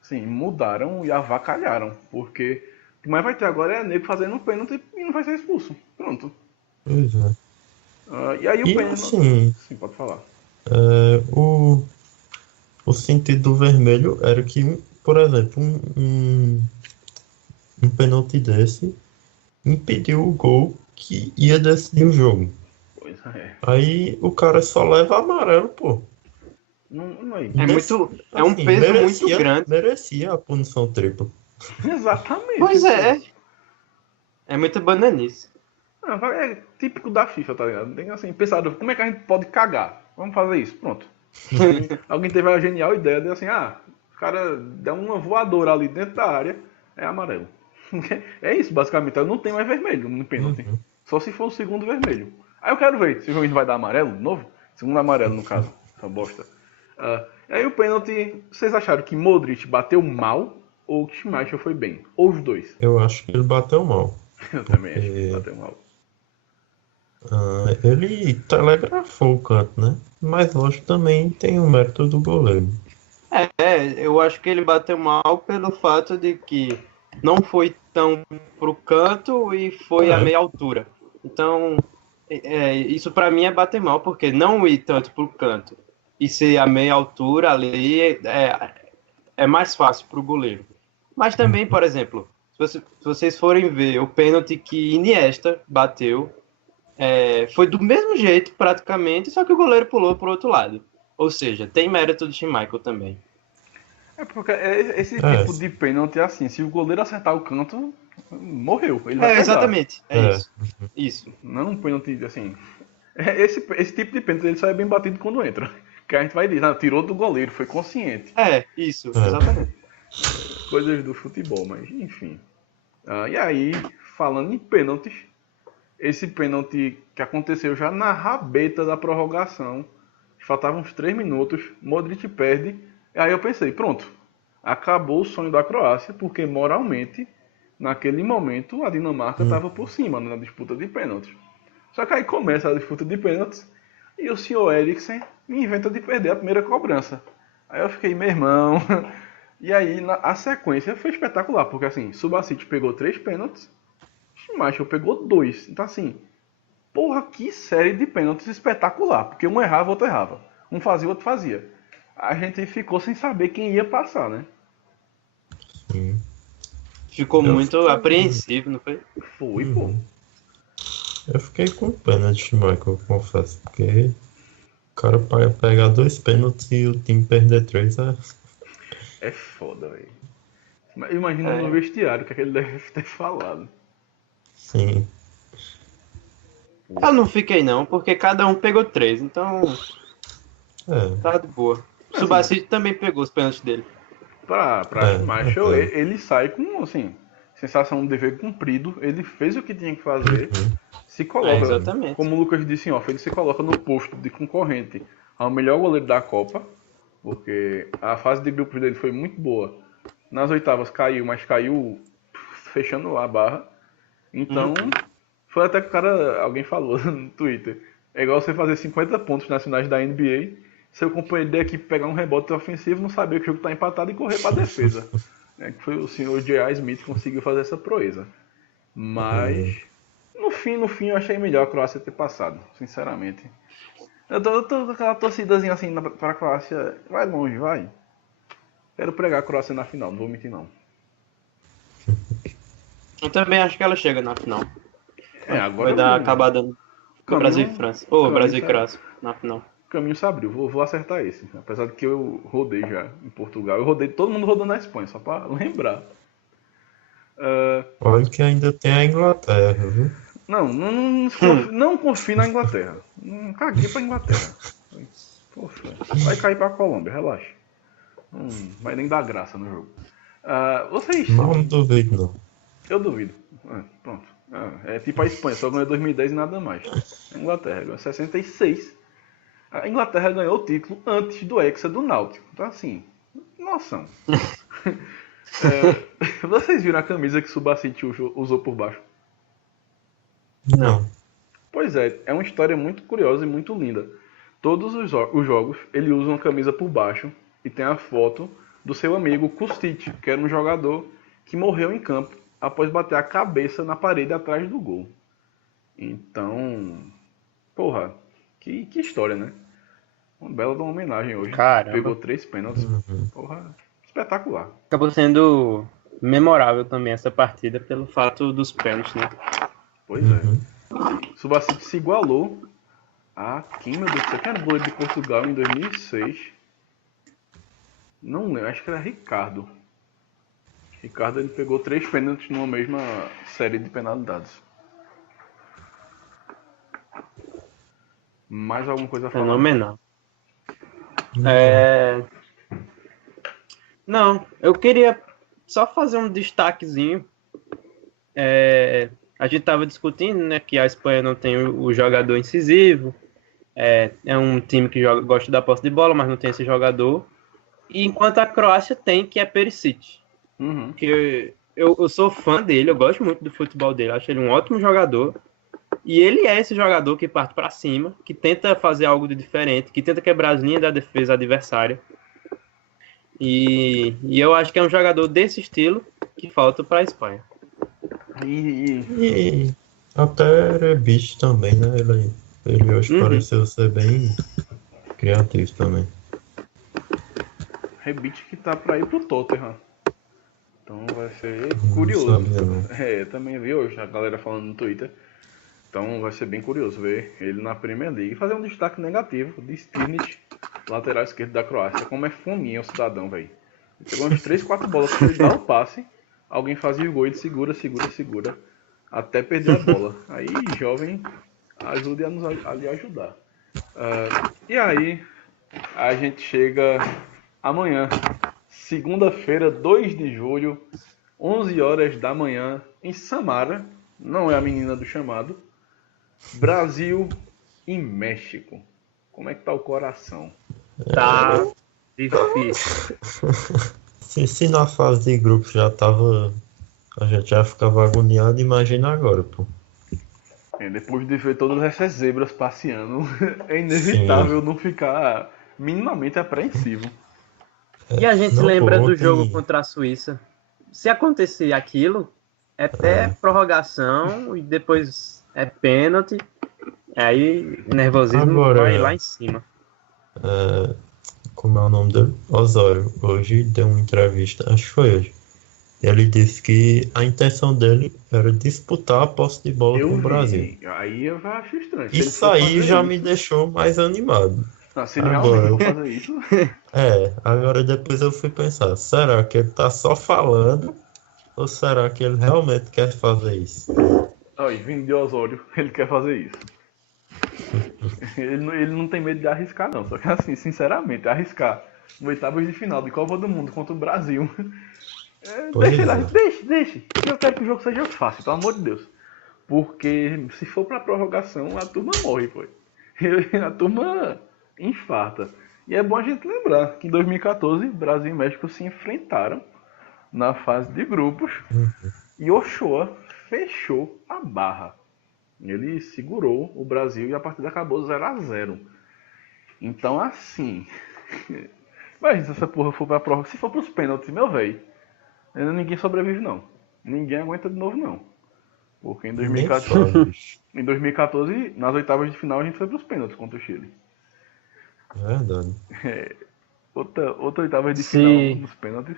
Sim, mudaram e avacalharam, porque o que mais vai ter agora é nego fazendo um pênalti e não vai ser expulso. Pronto. Pois é. E aí o E pênalti. assim, Sim, pode falar. o sentido do vermelho era que, por exemplo, um pênalti desse impediu o gol que ia decidir o jogo. Pois é. Aí o cara só leva amarelo, pô. Não é. É um peso muito grande. Merecia a punição tripla. Exatamente. Pois é. É muita bananice. É típico da FIFA, tá ligado? Tem assim, pensado, como é que a gente pode cagar? Vamos fazer isso, pronto. Alguém teve a genial ideia de assim, o cara dá uma voadora ali dentro da área, é amarelo. É isso, basicamente. Não tem mais vermelho no pênalti. Só se for o segundo vermelho. Aí eu quero ver se o juiz vai dar amarelo de novo. Segundo amarelo, no caso. Essa bosta. E aí o pênalti, vocês acharam que Modric bateu mal ou que Schmeichel foi bem? Ou os dois? Eu acho que ele bateu mal. Eu também acho que bateu mal. Ele telegrafou o canto, né? Mas lógico também tem o mérito do goleiro. Eu acho que ele bateu mal pelo fato de que não foi tão pro canto e foi a meia altura. Então, isso para mim é bater mal, porque não ir tanto pro canto e ser a meia altura ali é mais fácil pro goleiro. Mas também, por exemplo, se vocês forem ver o pênalti que Iniesta bateu, foi do mesmo jeito praticamente, só que o goleiro pulou pro outro lado. Ou seja, tem mérito do Schmeichel também. É porque esse tipo de pênalti é assim, se o goleiro acertar o canto, morreu. Ele vai pegar. Exatamente. Isso. Isso. Não um pênalti assim. Esse tipo de pênalti ele só é bem batido quando entra. Que a gente vai dizer, tirou do goleiro, foi consciente. Isso, exatamente. Coisas do futebol, mas enfim. E aí, falando em pênaltis, esse pênalti que aconteceu já na rabeta da prorrogação, faltavam uns 3 minutos, Modric perde. E aí eu pensei, pronto, acabou o sonho da Croácia, porque moralmente, naquele momento, a Dinamarca estava por cima na disputa de pênaltis. Só que aí começa a disputa de pênaltis e o senhor Eriksen me inventa de perder a primeira cobrança. Aí eu fiquei, meu irmão. E aí a sequência foi espetacular, porque assim, Subasic pegou 3 pênaltis, Schmeichel pegou 2. Então assim, porra, que série de pênaltis espetacular, porque um errava, o outro errava. Um fazia, o outro fazia. A gente ficou sem saber quem ia passar, né? Sim. Ficou muito apreensivo, não foi? Foi, pô. Eu fiquei com pena de Schmeichel, confesso, porque o cara pegar 2 pênaltis e o time perder 3 É foda, velho. Imagina no vestiário o que ele deve ter falado. Sim. Eu não fiquei não, porque cada um pegou 3, então tá de boa. O Subasic também pegou os pênaltis dele. Pra Schmeichel, ele sai com, assim, sensação de dever cumprido. Ele fez o que tinha que fazer. Se coloca, exatamente. como o Lucas disse em off, ele se coloca no posto de concorrente ao melhor goleiro da Copa, porque a fase de grupos dele foi muito boa. Nas oitavas caiu, mas caiu fechando a barra. Então, foi até que alguém falou no Twitter. É igual você fazer 50 pontos nas finais da NBA, seu companheiro da equipe pegar um rebote ofensivo, não saber que o jogo está empatado e correr para a defesa. Que foi o senhor J.A. Smith que conseguiu fazer essa proeza. Mas no fim eu achei melhor a Croácia ter passado, sinceramente. Eu tô com aquela torcidazinha assim pra Croácia. Vai longe, vai. Quero pregar a Croácia na final, não vou mentir não. Eu também acho que ela chega na final. Agora acabar dando Brasil e França. Ou Brasil e Croácia na final. O caminho se abriu, vou acertar esse. Apesar de que eu rodei já em Portugal. Eu rodei, todo mundo rodou na Espanha, só pra lembrar. Olha que ainda tem a Inglaterra, viu? Não confio na Inglaterra. Não caguei pra Inglaterra. Poxa, vai cair pra Colômbia, relaxa. Não vai nem dar graça no jogo. Vocês... Não duvido, não. Eu duvido. Pronto. É tipo a Espanha, só ganhou 2010 e nada mais. A Inglaterra ganhou 66. A Inglaterra ganhou o título antes do Hexa do Náutico. Então assim, noção. Vocês viram a camisa que o Subacite usou por baixo? Não. Pois é uma história muito curiosa e muito linda. Todos os jogos ele usa uma camisa por baixo e tem a foto do seu amigo Kostic, que era um jogador que morreu em campo após bater a cabeça na parede atrás do gol. Então, porra, que história, né? Uma bela de uma homenagem hoje. Caramba. Pegou 3 pênaltis. Porra, espetacular. Acabou sendo memorável também essa partida pelo fato dos pênaltis, né? Pois é. Subacite se igualou a quem, meu Deus do céu? Quem era o goleiro de Portugal em 2006? Não lembro, acho que era Ricardo. Ricardo, ele pegou 3 pênaltis numa mesma série de penalidades. Mais alguma coisa a falar? Fenomenal. Não, eu queria só fazer um destaquezinho. A gente estava discutindo, né, que a Espanha não tem o jogador incisivo. É um time que gosta da posse de bola, mas não tem esse jogador. E enquanto a Croácia tem, que é Perisic. Que eu sou fã dele, eu gosto muito do futebol dele, acho ele um ótimo jogador. E ele é esse jogador que parte para cima, que tenta fazer algo de diferente, que tenta quebrar as linhas da defesa adversária. E eu acho que é um jogador desse estilo que falta para a Espanha. E até Rebic também, né? Ele hoje pareceu ser bem criativo também. Rebic que tá para ir pro Tottenham. Então vai ser curioso. Não sabia, não. Eu também vi hoje a galera falando no Twitter. Então vai ser bem curioso ver ele na Premier League. Fazer um destaque negativo de Stirnic, lateral esquerdo da Croácia. Como é fominha o cidadão, velho. Ele pegou umas 3, 4 bolas pra ele dar o passe. Alguém fazia o gol, ele segura. Até perder a bola. Aí, jovem, ajude a lhe ajudar. E aí, a gente chega amanhã, segunda-feira, 2 de julho, 11 horas da manhã, em Samara. Não é a menina do chamado. Brasil e México. Como é que tá o coração? Tá difícil. Se na fase de grupo já tava... A gente já ficava agoniado, imagina agora, pô. Depois de ver todas essas zebras passeando, é inevitável não ficar minimamente apreensivo. E a gente lembra do jogo contra a Suíça. Se acontecer aquilo, é até prorrogação e depois é pênalti. Aí o nervosismo vai lá em cima. Como é o nome dele? Osório. Hoje deu uma entrevista, acho que foi hoje. Ele disse que a intenção dele era disputar a posse de bola com o Brasil. Aí eu já acho estranho. Isso aí já me deixou mais animado. Se ele realmente for fazer isso... Agora depois eu fui pensar, será que ele tá só falando ou será que ele realmente quer fazer isso? Vindo de Osório, ele quer fazer isso. ele não tem medo de arriscar não, só que assim, sinceramente, arriscar no oitavas de final de Copa do Mundo contra o Brasil... Deixa. Eu quero que o jogo seja fácil, pelo amor de Deus. Porque se for pra prorrogação, a turma morre, pô. A turma infarta. E é bom a gente lembrar que em 2014, Brasil e México se enfrentaram na fase de grupos e Ochoa fechou a barra. Ele segurou o Brasil e a partida acabou 0-0. Então, assim... Imagina se essa porra for pra prorrogação. Se for pros pênaltis, meu velho... Ainda ninguém sobrevive, não. Ninguém aguenta de novo, não. Porque em Nem 2014, fala, bicho. em 2014, nas oitavas de final, a gente foi pros pênaltis contra o Chile. Verdade. Outra oitava de final Se, nos pênaltis.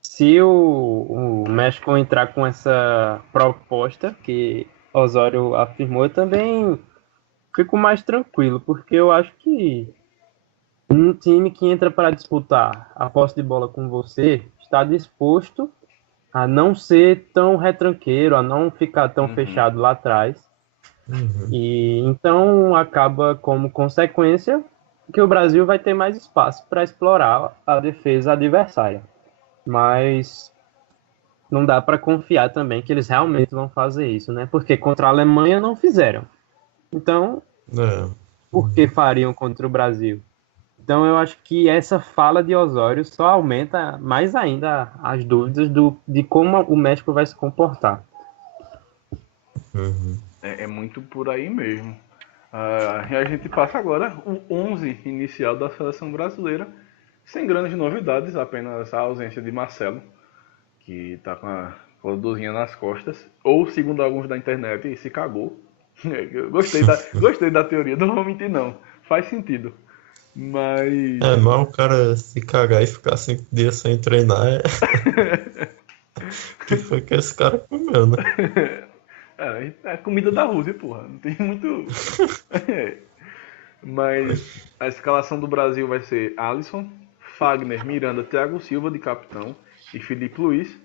se o México entrar com essa proposta que Osório afirmou, eu também fico mais tranquilo, porque eu acho que um time que entra para disputar a posse de bola com você está disposto a não ser tão retranqueiro, a não ficar tão Uhum. fechado lá atrás. Uhum. E então acaba como consequência que o Brasil vai ter mais espaço para explorar a defesa adversária. Mas não dá para confiar também que eles realmente vão fazer isso, né? Porque contra a Alemanha não fizeram. Então, É. por que fariam contra o Brasil? Então, eu acho que essa fala de Osório só aumenta mais ainda as dúvidas de como o México vai se comportar. Uhum. É muito por aí mesmo. E a gente passa agora o 11 inicial da seleção brasileira, sem grandes novidades, apenas a ausência de Marcelo, que está com a dorzinha nas costas, ou segundo alguns da internet, se cagou. Eu gostei da teoria, não vou mentir não, faz sentido. Mas Mas o cara se cagar e ficar 5 dias sem treinar que foi que esse cara comeu, né? é a comida da Rússia, porra, não tem muito. Mas a escalação do Brasil vai ser Alisson, Fagner, Miranda, Thiago Silva de capitão e Felipe Luiz,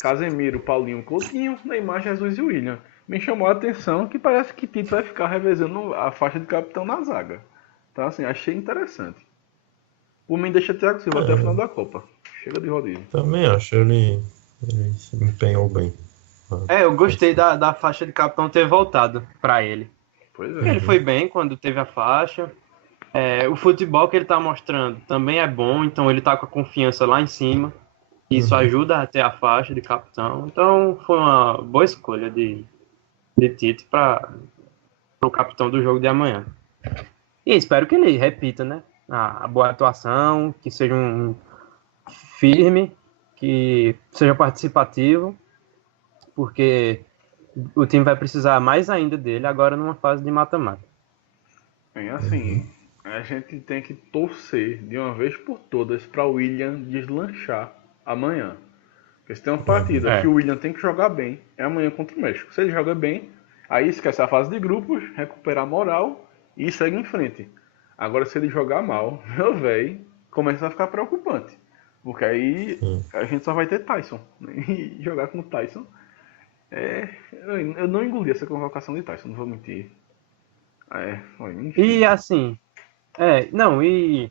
Casemiro, Paulinho, Coutinho, Neymar, Jesus e William. Me chamou a atenção que parece que Tite vai ficar revezando a faixa de capitão na zaga. Então, assim, achei interessante. Por mim, deixa Thiago Silva até o final É, da Copa. Chega de rodízio. também acho, ele se empenhou bem. Eu gostei Assim. da faixa de capitão ter voltado para ele. Pois é. Ele foi bem quando teve a faixa. O futebol que ele está mostrando também é bom, então ele está com a confiança lá em cima. Isso Uhum. ajuda a ter a faixa de capitão. Então foi uma boa escolha de Tite para o capitão do jogo de amanhã. E espero que ele repita, né? A boa atuação, que seja um firme, que seja participativo, porque o time vai precisar mais ainda dele agora numa fase de mata-mata. Bem, Uhum. assim, a gente tem que torcer de uma vez por todas para o William deslanchar amanhã. Porque se tem uma partida que É. o William tem que jogar bem, é amanhã contra o México. Se ele joga bem, aí esquece a fase de grupos, recupera a moral e segue em frente. Agora, se ele jogar mal, meu velho, começa a ficar preocupante. Porque aí Sim. a gente só vai ter Tyson. E jogar com o Tyson é. Eu não engoli essa convocação de Tyson, não vou mentir. Enfim. E assim, não, e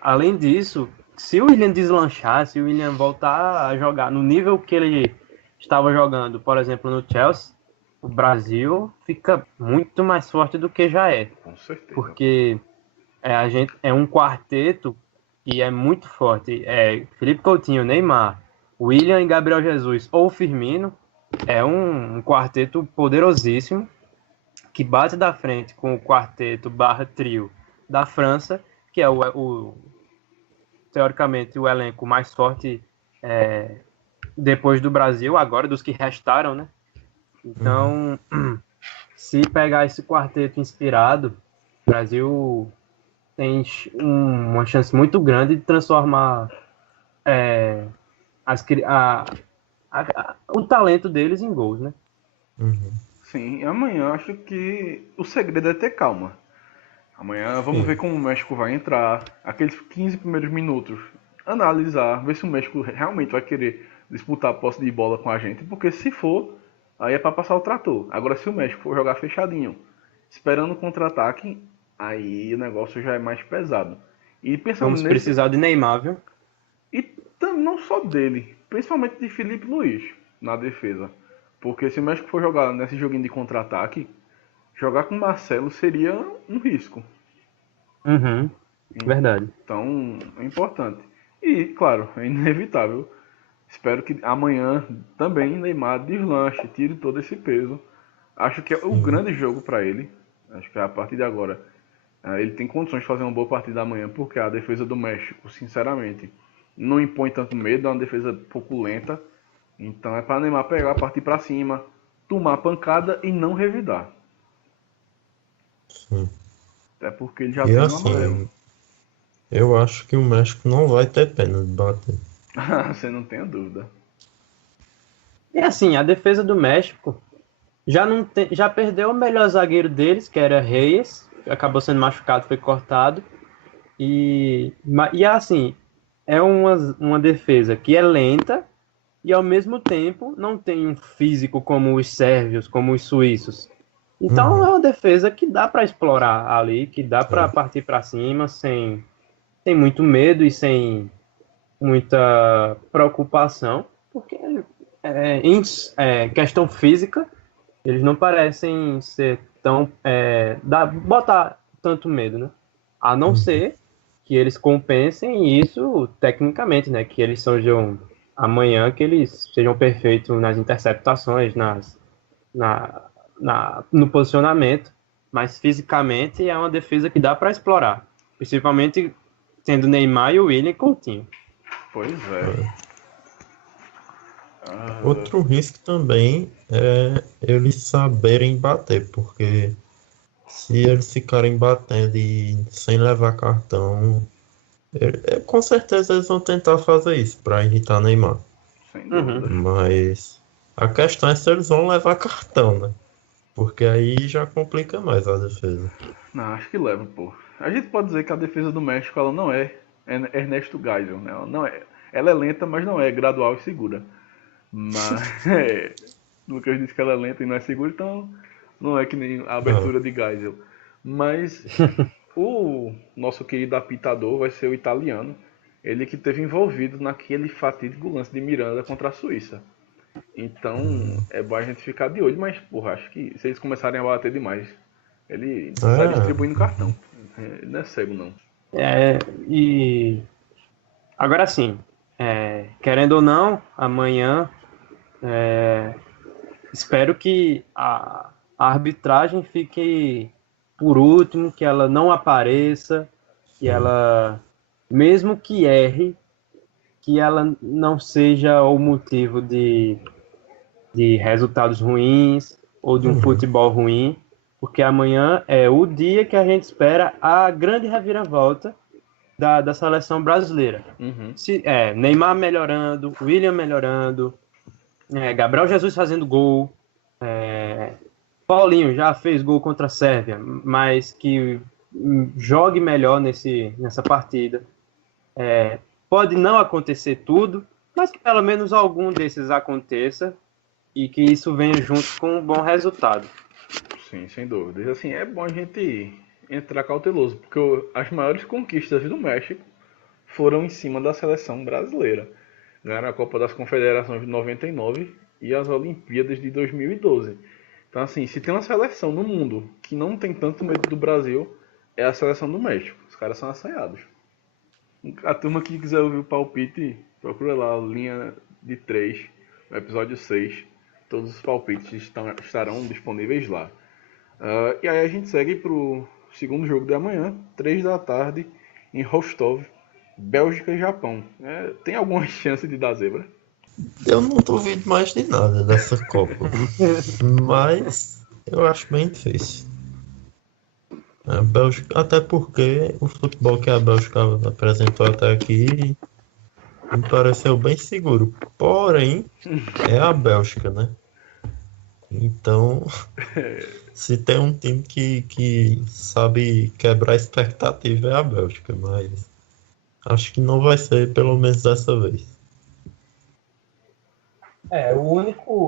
além disso, se o William deslanchar, se o William voltar a jogar no nível que ele estava jogando, por exemplo, no Chelsea, o Brasil fica muito mais forte do que já é. Com certeza. Porque a gente é um quarteto e é muito forte. Felipe Coutinho, Neymar, William e Gabriel Jesus ou Firmino é um quarteto poderosíssimo que bate da frente com o quarteto barra trio da França, que é teoricamente o elenco mais forte depois do Brasil, agora dos que restaram, né? Uhum. Então, se pegar esse quarteto inspirado, o Brasil tem uma chance muito grande de transformar as, o talento deles em gols, né? Uhum. Sim, amanhã acho que o segredo é ter calma. Amanhã vamos ver Sim. como o México vai entrar, aqueles 15 primeiros minutos, analisar, ver se o México realmente vai querer disputar a posse de bola com a gente, porque se for, aí é para passar o trator. Agora, se o México for jogar fechadinho, esperando o contra-ataque, aí o negócio já é mais pesado. E pensando Vamos nesse, precisar de Neymar, viu? e não só dele, principalmente de Felipe Luiz na defesa. Porque se o México for jogar nesse joguinho de contra-ataque, jogar com o Marcelo seria um risco. Uhum, verdade. Então, é importante. E, claro, é inevitável. Espero que amanhã também Neymar deslanche, tire todo esse peso. Acho que é o Sim. grande jogo para ele. Acho que a partir de agora ele tem condições de fazer uma boa partida amanhã, porque a defesa do México, sinceramente, não impõe tanto medo, é uma defesa um pouco lenta. Então é para Neymar pegar, partir para cima, tomar pancada e não revidar. Sim. Até porque ele já E tem um amarelo. assim, eu acho que o México não vai ter pena de bater. Você não tenha dúvida. E assim, a defesa do México já perdeu o melhor zagueiro deles, que era Reyes, que acabou sendo machucado, foi cortado. E assim, é uma defesa que é lenta e ao mesmo tempo não tem um físico como os sérvios, como os suíços. Então Uhum. é uma defesa que dá para explorar ali, que dá para É. partir para cima sem muito medo e sem muita preocupação, porque em questão física eles não parecem ser tão botar tanto medo, né? A não Uhum. ser que eles compensem isso tecnicamente, né? Que eles sejam amanhã que eles sejam perfeitos nas interceptações, na, no posicionamento, mas fisicamente é uma defesa que dá para explorar, principalmente tendo Neymar e o William e Coutinho. Pois é. É. Ah, Outro risco também é eles saberem bater, porque se eles ficarem batendo e sem levar cartão, com certeza eles vão tentar fazer isso para irritar Neymar. sem Uhum. dúvidas. Mas a questão é se eles vão levar cartão, né? Porque aí já complica mais a defesa. Não, acho que leva, pô. A gente pode dizer que a defesa do México ela não é Ernesto Geisel, né? Ela não é. Ela é lenta, mas não é gradual e segura. Mas Lucas disse que ela é lenta e não é segura, então não é que nem a Ah, abertura de Geisel. Mas o nosso querido apitador vai ser o italiano. Ele que teve envolvido naquele fatídico lance de Miranda contra a Suíça. Então é bom a gente ficar de olho, mas porra, acho que se eles começarem a bater demais, ele sai distribuindo cartão. Ele não é cego não. É, e agora sim, querendo ou não, amanhã espero que a arbitragem fique por último, que ela não apareça, que sim. ela, mesmo que erre, que ela não seja o motivo de resultados ruins ou de um Uhum. futebol ruim, porque amanhã é o dia que a gente espera a grande reviravolta da seleção brasileira. Uhum. Neymar melhorando, William melhorando, Gabriel Jesus fazendo gol, Paulinho já fez gol contra a Sérvia, mas que jogue melhor nessa partida. Pode não acontecer tudo, mas que pelo menos algum desses aconteça e que isso venha junto com um bom resultado. Sim, sem dúvidas. Assim, é bom a gente entrar cauteloso, porque as maiores conquistas do México foram em cima da seleção brasileira. Ganharam a Copa das Confederações de 99 e as Olimpíadas de 2012. Então, assim, se tem uma seleção no mundo que não tem tanto medo do Brasil, é a seleção do México. Os caras são assanhados. A turma que quiser ouvir o palpite, procura lá, linha de 3, no episódio 6. Todos os palpites estarão disponíveis lá. E aí a gente segue pro segundo jogo de amanhã, 3 da tarde, em Rostov, Bélgica e Japão. Tem alguma chance de dar zebra? Eu não duvido mais de nada dessa Copa, mas eu acho bem difícil. A Bélgica, até porque o futebol que a Bélgica apresentou até aqui me pareceu bem seguro. Porém, é a Bélgica, né? Então, se tem um time que sabe quebrar a expectativa é a Bélgica, mas acho que não vai ser, pelo menos dessa vez.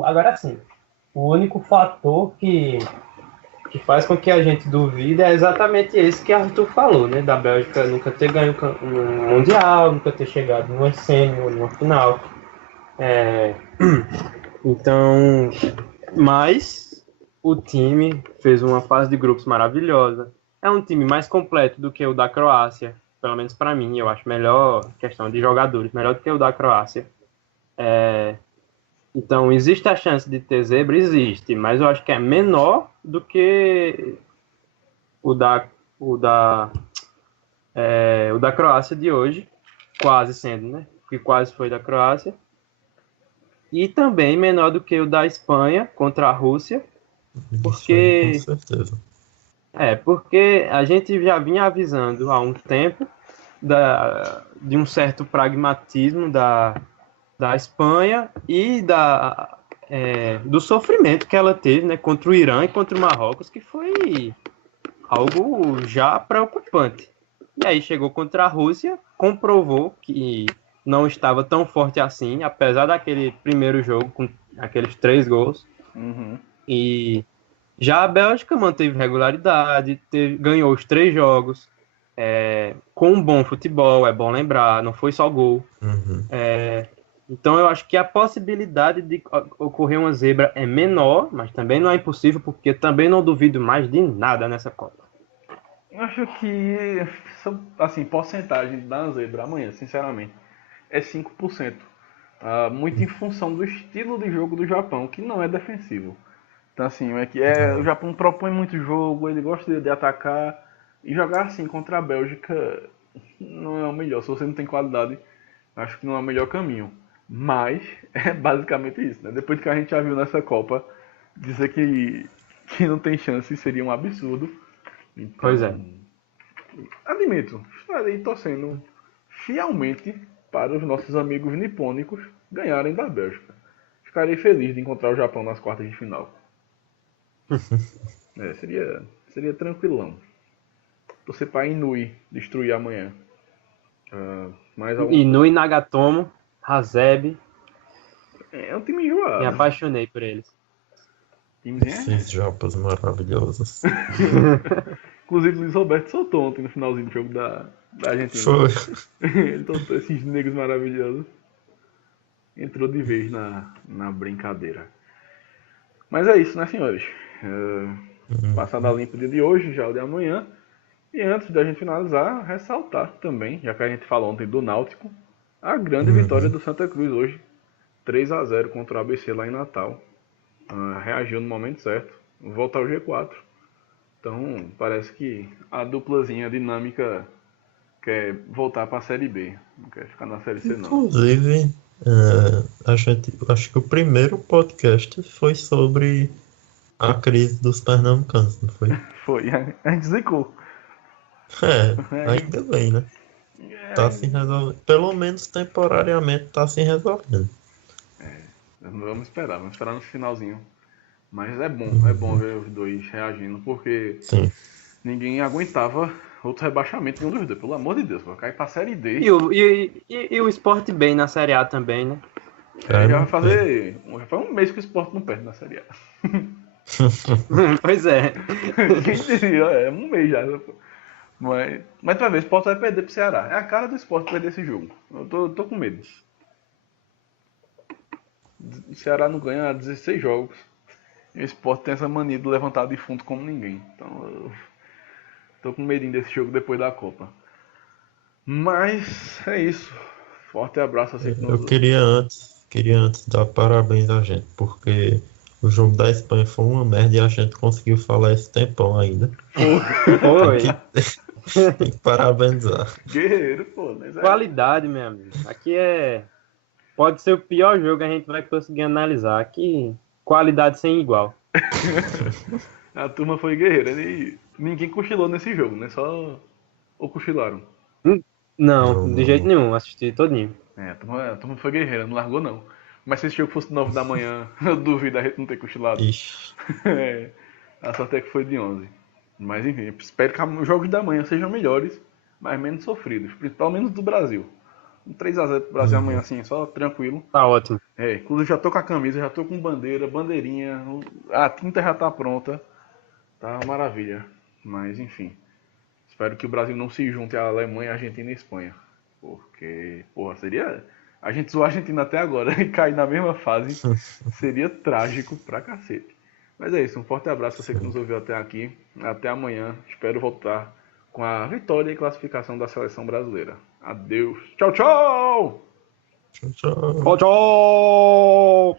Agora sim, o único fator que faz com que a gente duvide é exatamente esse que Arthur falou, né? Da Bélgica nunca ter ganho um Mundial, nunca ter chegado numa semi ou numa final. Então, mas o time fez uma fase de grupos maravilhosa. É um time mais completo do que o da Croácia, pelo menos para mim. Eu acho melhor questão de jogadores, melhor do que o da Croácia. Então, existe a chance de ter zebra? Existe, mas eu acho que é menor do que o da, o da, o da Croácia de hoje, quase sendo, né? Que quase foi da Croácia. e também menor do que o da Espanha contra a Rússia, porque Isso aí, com certeza. porque a gente já vinha avisando há um tempo de um certo pragmatismo da Espanha e do sofrimento que ela teve, né, contra o Irã e contra o Marrocos, que foi algo já preocupante. E aí chegou contra a Rússia, comprovou que não estava tão forte assim, apesar daquele primeiro jogo com aqueles 3 gols. Uhum. E já a Bélgica manteve regularidade, ganhou os 3 jogos, com um bom futebol, é bom lembrar, não foi só gol. Uhum. Então eu acho que a possibilidade de ocorrer uma zebra é menor, mas também não é impossível, porque também não duvido mais de nada nessa Copa. Acho que, assim, porcentagem da zebra amanhã, sinceramente, é 5%. Muito em função do estilo de jogo do Japão, que não é defensivo. Então, assim, o Japão propõe muito jogo, ele gosta de atacar, e jogar assim contra a Bélgica não é o melhor. Se você não tem qualidade, acho que não é o melhor caminho. Mas é basicamente isso, né? Depois que a gente já viu nessa Copa, dizer que não tem chance seria um absurdo. Então, Pois é. admito, estarei torcendo fielmente para os nossos amigos nipônicos ganharem da Bélgica. Ficarei feliz de encontrar o Japão nas quartas de final. Seria tranquilão. Torcer para Inui destruir amanhã. Mais alguma coisa? Inui, Nagatomo, Hasebe, É um time me enjoado. apaixonei por eles. Esses japas maravilhosos. Inclusive, o Luiz Roberto soltou ontem no finalzinho do jogo da Argentina. Foi. Ele soltou esses negros maravilhosos. Entrou de vez na brincadeira. Mas é isso, né, senhores? Passada limpa o dia de hoje, já o de amanhã. E antes da gente finalizar, ressaltar também, já que a gente falou ontem do Náutico, a grande vitória do Santa Cruz hoje. 3-0 contra o ABC lá em Natal. Reagiu no momento certo. Volta ao G4. Então, parece que a duplazinha dinâmica quer voltar para a Série B. Não quer ficar na Série C, não. Inclusive, acho que o primeiro podcast foi sobre a crise dos pernambucanos, não foi? Foi, a gente zicou. Ainda bem, né? Tá se resolvendo. Pelo menos temporariamente tá se resolvendo. Vamos esperar no finalzinho. Mas é bom ver os dois reagindo, porque Sim. ninguém aguentava outro rebaixamento de um dos dois, pelo amor de Deus, vai cair pra Série D. E o Sport bem na Série A também, né? Já vai fazer. Já faz um mês que o Sport não perde na Série A. Pois é. Quem diria? É um mês já. Mas tu vai ver, o Sport vai perder pro Ceará. É a cara do Sport perder esse jogo. Eu tô com medo. O Ceará não ganha há 16 jogos. E o Sport tem essa mania de levantar defunto como ninguém. Então eu tô com medinho desse jogo depois da Copa. Mas é isso. Forte abraço a você que nos... Eu queria antes dar parabéns a gente, porque o jogo da Espanha foi uma merda e a gente conseguiu falar esse tempão ainda. Foi. Tem que parabenizar. Guerreiro, pô. Mas Qualidade, meu amigo. Aqui pode ser o pior jogo que a gente vai conseguir analisar. Aqui, qualidade sem igual. A turma foi guerreira. E ninguém cochilou nesse jogo, né? Só... Ou cochilaram. Não, de jeito nenhum. Assisti todinho. A turma foi guerreira, não largou não. Mas se esse jogo fosse 9 da manhã, eu duvido a gente não ter cochilado. Ixi. A sorte é que foi de 11. Mas enfim, espero que os jogos da manhã sejam melhores, mas menos sofridos. Pelo menos do Brasil. Um 3-0 pro Brasil amanhã assim, só tranquilo. Tá ótimo. Inclusive já tô com a camisa, já tô com bandeira, bandeirinha. A tinta já tá pronta. Tá uma maravilha. Mas enfim. Espero que o Brasil não se junte à Alemanha, Argentina e Espanha. Porque, porra, seria... A gente zoou a Argentina até agora e cair na mesma fase seria trágico pra cacete. Mas é isso, um forte abraço a você que nos ouviu até aqui. Até amanhã. Espero voltar com a vitória e classificação da seleção brasileira. Adeus. Tchau, tchau! Tchau, tchau. Tchau, tchau!